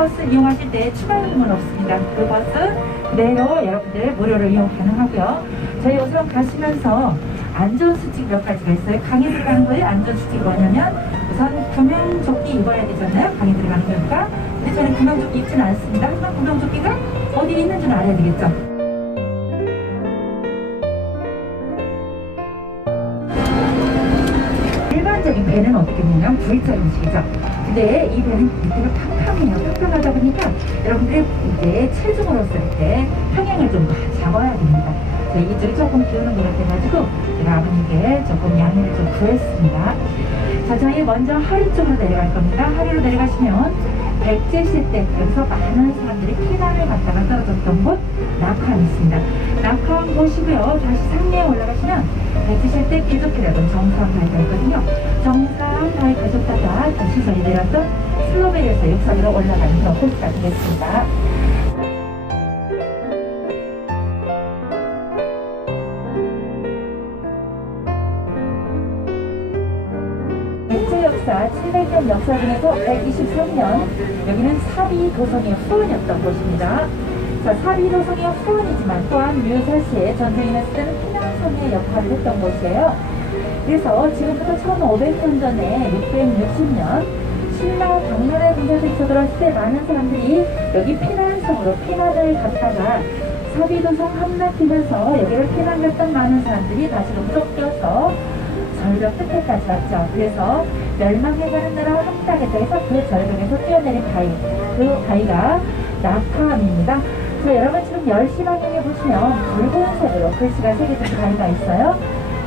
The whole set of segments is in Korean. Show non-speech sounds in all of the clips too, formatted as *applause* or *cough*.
시티버스 이용하실 때 추가 요금은 없습니다. 그 버스 그대로 여러분들 무료로 이용 가능하고요. 저희 우선 가시면서 안전수칙 몇 가지가 있어요. 강의 들어가는 거에 안전수칙이 뭐냐면 우선 구명조끼 입어야 되잖아요. 강의 들어가는 거니까. 근데 저는 구명조끼 입지는 않습니다. 하지만 구명조끼가 어디 있는지는 알아야 되겠죠. 일반적인 배는 어떻게 되냐면 V자 형식이죠. 근데 이 배는 밑에가 팡팡해요. 팡팡하다 보니까 여러분들이 이제 했을 때 평행을 좀 잡아야 됩니다. 이쪽이 조금 기우는 것 같아가지고 제가 아버님께 조금 양해를 좀 구했습니다. 자, 저희 먼저 하리 쪽으로 내려갈 겁니다. 하리로 내려가시면 백제시 때 여기서 많은 사람들이 피난을 갔다가 떨어졌던 곳 낙하암이 있습니다. 낙하암 보시고요. 다시 상리에 올라가시면 백제시 때 귀족이라던 정상 있거든요. 정상 가이 가셨다가 다시 저희 내렸던 슬로베리아에서 육상으로 올라가는 그런 코스가 되겠습니다. 역사 700년 역사 중에서 123년 여기는 사비 도성의 후원이었던 곳입니다. 자, 사비 도성의 후원이지만 또한 류사시에 전쟁이 났을 때는 피난 성의 역할을 했던 곳이에요. 그래서 지금부터 1500년 전에 660년 신라 당나라의 군사들이 쳐들어왔을 때 많은 사람들이 여기 피난성으로 피난을 갔다가 사비도성 함락되면서 여기를 피난 갔던 많은 사람들이 다시금 쫓겨서 절벽 끝에까지 왔죠. 그래서 멸망해가는 나라 함락에서 해서 그 절벽에서 뛰어내린 바위, 그 바위가 낙하암입니다. 자, 여러분 지금 10시 방향에 보시면 붉은색으로 글씨가 새겨진 바위가 있어요.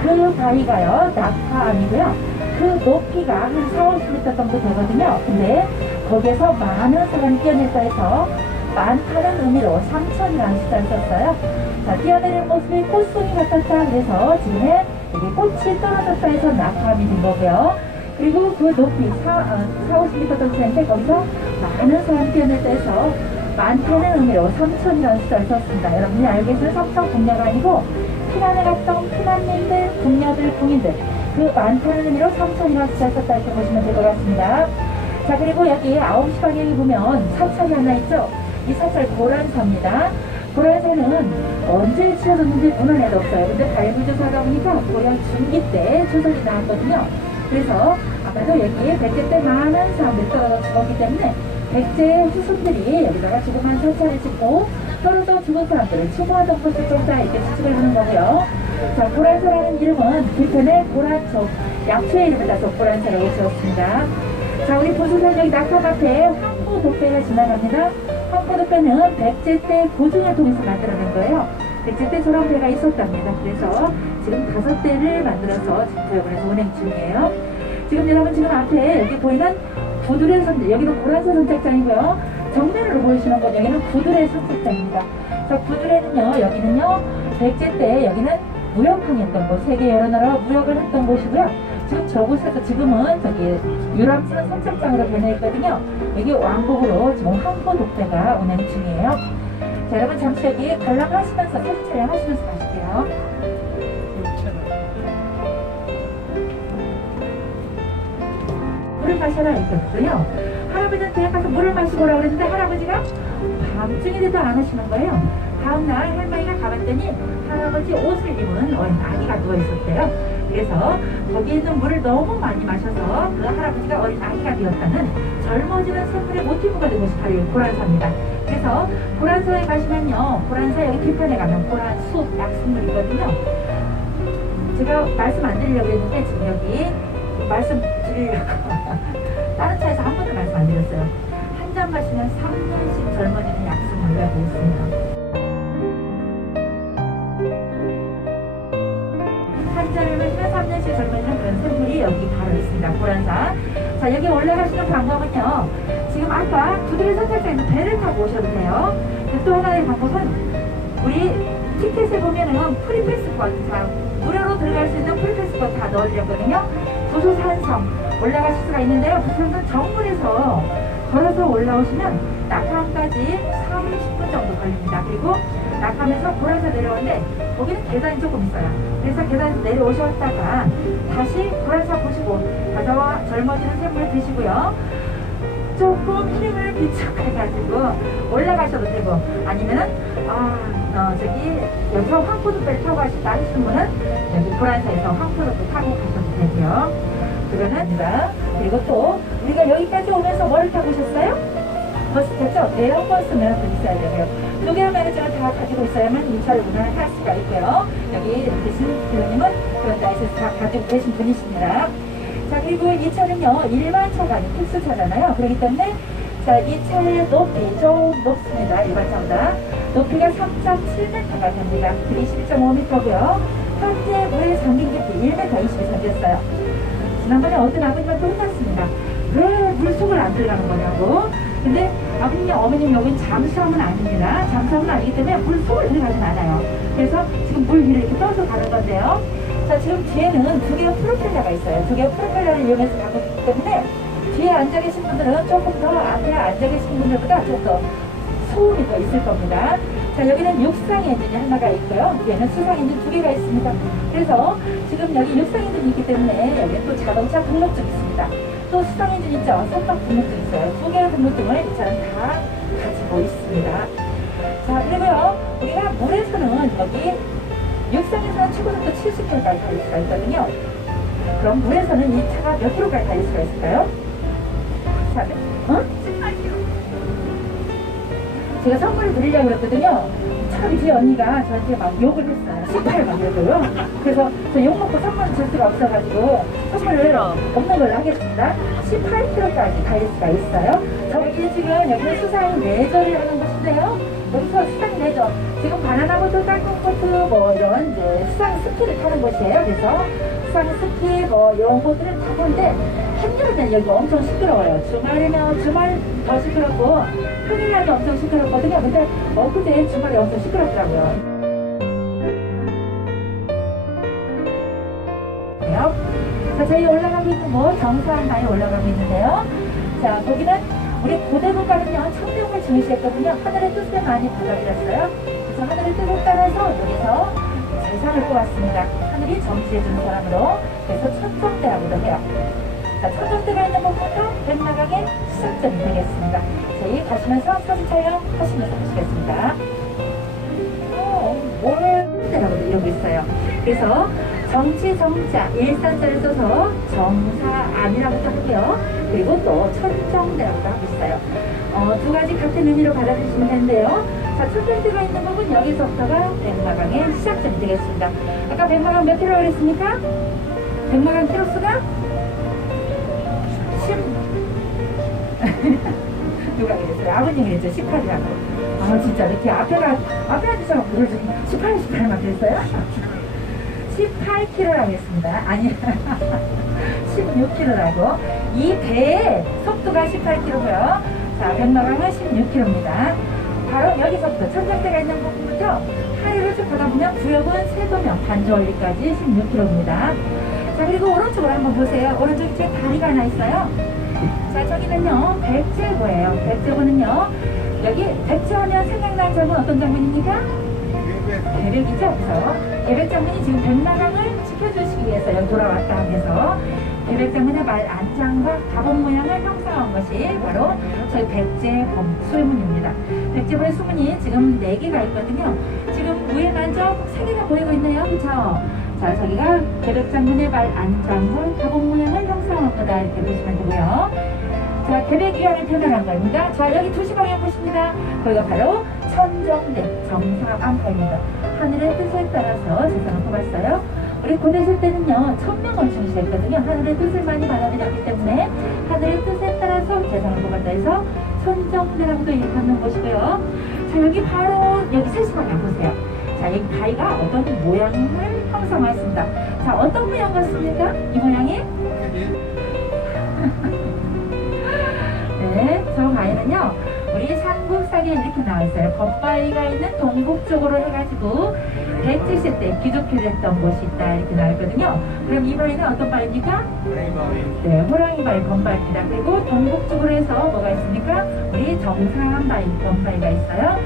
그 바위가요, 낙하암이고요. 그 높이가 한 4, 50m 정도 되거든요. 근데 거기에서 많은 사람이 뛰어냈다 해서 많다는 의미로 3천이라는 숫자를 썼어요. 자, 뛰어내리는 모습이 꽃송이 같았다. 그래서 지금의 여기 꽃이 떨어졌다 해서 낙하암이 된 거고요. 그리고 그 높이 4, 어, 4 50m 정도 되는데 거기서 많은 사람이 뛰어냈다 해서 많다는 의미로 3천이라는 숫자를 썼습니다. 여러분이 계시는 삼천 국녀가 아니고 피난을 갔던 피난민들, 국녀들, 궁인들 그 많다는 의미로 3천이라는 숫자를 썼다 이렇게 보시면 될 것 같습니다. 자 그리고 여기 9시 방향에 보면 사찰이 하나 있죠. 이 사찰 고란사입니다. 고란사는 언제 지어졌는지 문헌에도 없어요. 근데 발굴조 사가 보니까 고려 중기 때 조선이 나왔거든요. 그래서 아마도 여기에 백제 때 많은 사람들이 떨어져 죽었기 때문에 백제의 후손들이 여기다가 조그만 사찰을 짓고 떨어져 죽은 사람들을 추모하던 것을 좀다 이렇게 추측을 하는 거고요. 자, 고란사라는 이름은 뒤편에 고란초, 약초의 이름을 따서 고란사라고 지었습니다. 자, 우리 보수산 여기 낙하 앞에 황포 독배가 지나갑니다. 황포 독배는 백제 때 고증을 통해서 만들어낸 거예요. 백제 때 저런 배가 있었답니다. 그래서 지금 다섯 대를 만들어서 지금 구역원에서 운행 중이에요. 지금 여러분 지금 앞에 여기 보이는 구두레 선, 여기는 고란사 선착장이고요. 정면으로 보이시는 건 여기는 구두레 선착장입니다. 자, 구두레는요, 여기는요, 백제 때 여기는 무역항이었던 곳, 세계 여러 나라와 무역을 했던 곳이고요. 지금 저곳에서 지금은 저기 유람선 선착장으로 변해있거든요. 여기 왕복으로 지금 항포 독대가 운행 중이에요. 자, 여러분 잠시 여기 관람하시면서 사진 촬영하시면서 가실게요. 물을 마셔라 이거였어요. 할아버지한테 가서 물을 마시고 오라고 그랬는데 할아버지가 밤중이 돼도 안 하시는 거예요. 다음날 할머니가 가봤더니 할아버지 옷을 입은 어린 아기가 누워 있었대요. 그래서 거기에 있는 물을 너무 많이 마셔서 그 할아버지가 어린 아기가 되었다는 젊어지는 샘물의 모티브가 된 것이 바로 이 고란사입니다. 그래서 고란사에 가시면요. 고란사 여기 뒤편에 가면 고란숲 약수물이거든요. 제가 말씀 안 드리려고 했는데 지금 여기 말씀 드리려고 *laughs* 다른 차에서 한 번도 말씀 안 드렸어요. 한 잔 마시면 3년씩 젊어지는 약수물이라고 했습니다. 한 잔을 마시면 3년씩 젊어지는 그런 샘물이 여기 바로 있습니다. 고란사. 자, 여기 올라가시는 방법은요. 지금 아까 두드리 선착장에서 배를 타고 오셔도 돼요. 근데 또 하나의 방법은 우리 티켓에 보면은 프리패스권, 자, 무료로 들어갈 수 있는 프리패스권 다 넣어드렸거든요. 부소산성 올라가실 수가 있는데요. 부소산성 정문에서 걸어서 올라오시면 낙하암까지 30분 정도 걸립니다. 그리고 낙하암에서 고란사 내려오는데 거기는 계단이 조금 있어요. 그래서 계단에서 내려오셨다가 다시 고란사 보시고 가자와 젊어지는 샘물 드시고요. 조금 힘을 비축해가지고 올라가셔도 되고 아니면은 아 어, 저기 여기서 황포도배를 타고 가시다 하시는 분은 여기 보란사에서 황포도배 타고 가셔도 되고요. 그거는 자 그리고 또 우리가 여기까지 오면서 뭘 타고 오셨어요? 버스 탔죠? 대형버스는 또 있어야 되고요. 두 개의 면허증을 다 가지고 있어야만 운행을 할 수가 있고요. 여기 계신 부모님은 그런 라이센스 다 가지고 계신 분이십니다. 자 그리고 이 차는요 일반 차가 아닌 특수 차잖아요. 그렇기 때문에 자이 차의 높이 좀 높습니다. 일반 차보다 높이가 3.7m가 됩니다. 길이 11.5m고요. 현재 물에 잠긴 깊이 1m 20이 잠겼어요. 지난번에 어떤 아버님한테 혼났습니다. 왜 물속을 안 들어가는 거냐고. 근데 아버님, 어머님 여긴 잠수함은 아닙니다. 잠수함은 아니기 때문에 물속을 들어가진 않아요. 그래서 지금 물 위를 이렇게 떠서 가는 건데요. 자, 지금 뒤에는 두 개의 프로펠러가 있어요. 두 개의 프로펠러를 이용해서 가고 있기 때문에 뒤에 앉아 계신 분들은 조금 더 앞에 앉아 계신 분들보다 좀더 소음이 더 있을 겁니다. 자, 여기는 육상 엔진이 하나가 있고요. 뒤에는 수상 엔진 두 개가 있습니다. 그래서 지금 여기 육상 엔진이 있기 때문에 여기 또 자동차 등록증 있습니다. 또 수상 엔진 있죠? 선박 등록증 있어요. 두 개의 등록증을 이 차는 다 가지고 있습니다. 자, 그리고요. 우리가 물에서는 여기 육상에서는 최고속도 70km까지 달릴 수가 있거든요. 그럼 물에서는 이 차가 몇 킬로까지 달릴 수가 있을까요? 자, 어? 제가 선물을 드리려고 그랬거든요. 참 뒤에 언니가 저한테 막 욕을 했어요. 18막 이러고요. 그래서 저 욕 먹고 선물을 줄 수가 없어가지고 선물을 없는 걸로 하겠습니다. 18kg까지 달릴 수가 있어요. 저기 지금 여기는 수상 레저를 하는 곳인데요. 여기서 수상 레저. 지금 바나나보트, 땅콩보트 뭐 이런 이제 수상 스키를 타는 곳이에요. 그래서 수상 스키 뭐 이런 곳들을 타보는데 한여름에는 여기 엄청 시끄러워요. 주말이면 주말 더 시끄럽고 평일날도 엄청 시끄럽거든요. 근데 엊그제 주말에 엄청 시끄럽더라고요. 자, 저희 올라가고 있는 곳 정상가에 올라가고 있는데요. 자, 거기는 우리 고대 국가는요, 천명을 중시했거든요. 하늘의 뜻을 많이 받아들였어요. 그래서 하늘의 뜻을 따라서 여기서 재 상을 뽑았습니다. 하늘이 점지해주는 사람으로. 그래서 천정대라고도 해요. 자, 천정대가 있는 곳부터 백마강의 시작점이 되겠습니다. 저희 가시면서 사진 촬영 하시면서 가시겠습니다. 어, 몰대라고도 이러고 있어요. 그래서 정치 정자 일산자를 써서 정사안이라고도 하고요. 그리고 또 천정대라고도 하고 있어요. 어, 두 가지 같은 의미로 받아들이시면 되는데요. 자, 천정대가 있는 부분 여기서부터가 백마강의 시작점이 되겠습니다. 아까 백마강 몇 킬로 그랬습니까? 백마강 키로수가 10 *laughs* 누가 그랬어요? 아버님이 그랬죠? 18이라고. 아, 진짜 이렇게 앞에가, 앞에 그걸 좀 18, 18만 그랬어요? 18kg라고 했습니다. 아니, *laughs* 16kg라고. 이 배의 속도가 18kg고요. 자, 백마강은 16kg입니다. 바로 여기서부터 천장대가 있는 부분부터 하이를 쭉 가다 보면 구역은 세도면 반저울리까지 16km입니다. 자, 그리고 오른쪽으로 한번 보세요. 오른쪽에 제 다리가 하나 있어요. 자, 저기는요, 백제고예요. 백제고는요, 여기 백제하면 생각나는 점은 어떤 장면입니까? 계백이죠. 그래서 계백 장군이 지금 백마강을 지켜주시기 위해서 여기 돌아왔다 하면서 계백 장군의 말 안장과 가본 모양을 형성한 것이 바로 저희 백제범 수문입니다. 백제범의 수문이 지금 네 개가 있거든요. 지금 위에 만져 세 개가 보이고 있네요. 그렇죠? 자, 저기가 계백 장군의 말 안장과 가본 모양을 형성한 거다 이렇게 보시면 되고요. 자, 위안을 표현한 겁니다. 자, 여기 두시 방향 보십니다. 거기가 바로 천정대 정사암파입니다. 하늘의 뜻에 따라서 재산을 뽑았어요. 우리 고대 시대는요, 천명을 중시했거든요. 하늘의 뜻을 많이 받아들였기 때문에 하늘의 뜻에 따라서 재산을 뽑았다 해서 천정대라고도 곳이고요. 자, 여기 바로 여기 방향 보세요. 자, 여기 바위가 어떤 모양을 형성했습니다. 자, 어떤 모양 같습니까? 이 모양이? *laughs* 네, 저 바위는요, 우리 삼국사기에 이렇게 나와 있어요. 겉바위가 있는 동북 쪽으로 해가지고 170대 기독교 됐던 곳이 있다 이렇게 나와 있거든요. 그럼 이 바위는 어떤 바위입니까? 네, 호랑이 바위 건바위입니다. 그리고 동북 쪽으로 해서 뭐가 있습니까? 우리 정상 바위 건바위가 있어요.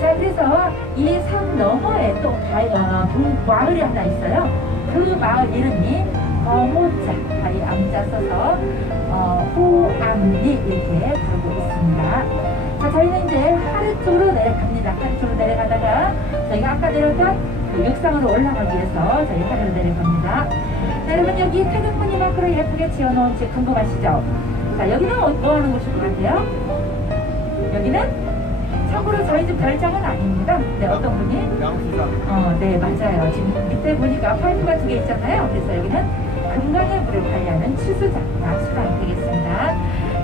자, 그래서 이 산 너머에 또 바위, 어, 동, 마을이 하나 있어요. 그 마을 이름이 거모자, 바위 암자 써서 어, 호암리 이렇게 부르고 있습니다. 자, 저희는 이제 하루 쪽으로 내려갑니다. 하루 쪽으로 내려가다가 저희가 아까 내렸던 그 육상으로 올라가기 위해서 저희 하루로 내려갑니다. 자, 여러분 여기 태극무늬 마크로 예쁘게 지어놓은 집 궁금하시죠? 자, 여기는 뭐, 뭐 하는 곳일 것 같아요? 여기는 참고로 저희 집 별장은 아닙니다. 네, 어떤 분이? 양수장. 어, 네, 맞아요. 지금 밑에 보니까 파이프가 두 개 있잖아요. 그래서 여기는 금강의 물을 관리하는 추수장이나 수장이 되겠습니다.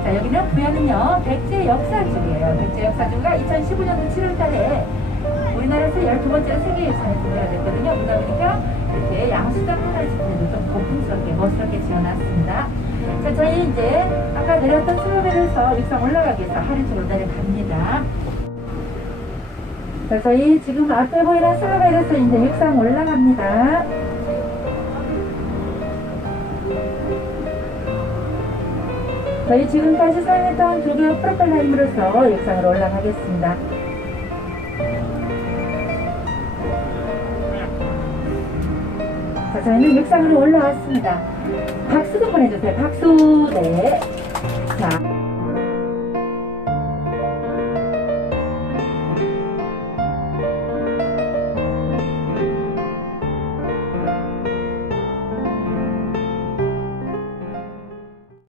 자, 여기는 부여는요, 백제 역사주예요. 백제 역사주가 2015년도 7월 달에 우리나라에서 12번째로 세계유산에 등재가 됐거든요. 그러다 보니까 이렇게 양수장 하나를 짓는데도 좀 고풍스럽게, 멋스럽게 지어놨습니다. 자, 저희 이제 아까 내렸던 슬로베르에서 육상 올라가기 위해서 하루 쪽으로 내려갑니다. 자, 저희 지금 앞에 보이는 슬로베르에서 이제 육상 올라갑니다. 저희 지금까지 사용했던 두 개의 프로펠러 힘으로써 육상으로 올라가겠습니다. 저희는 육상으로 올라왔습니다. 박수 좀 보내주세요. 박수. 네. 자.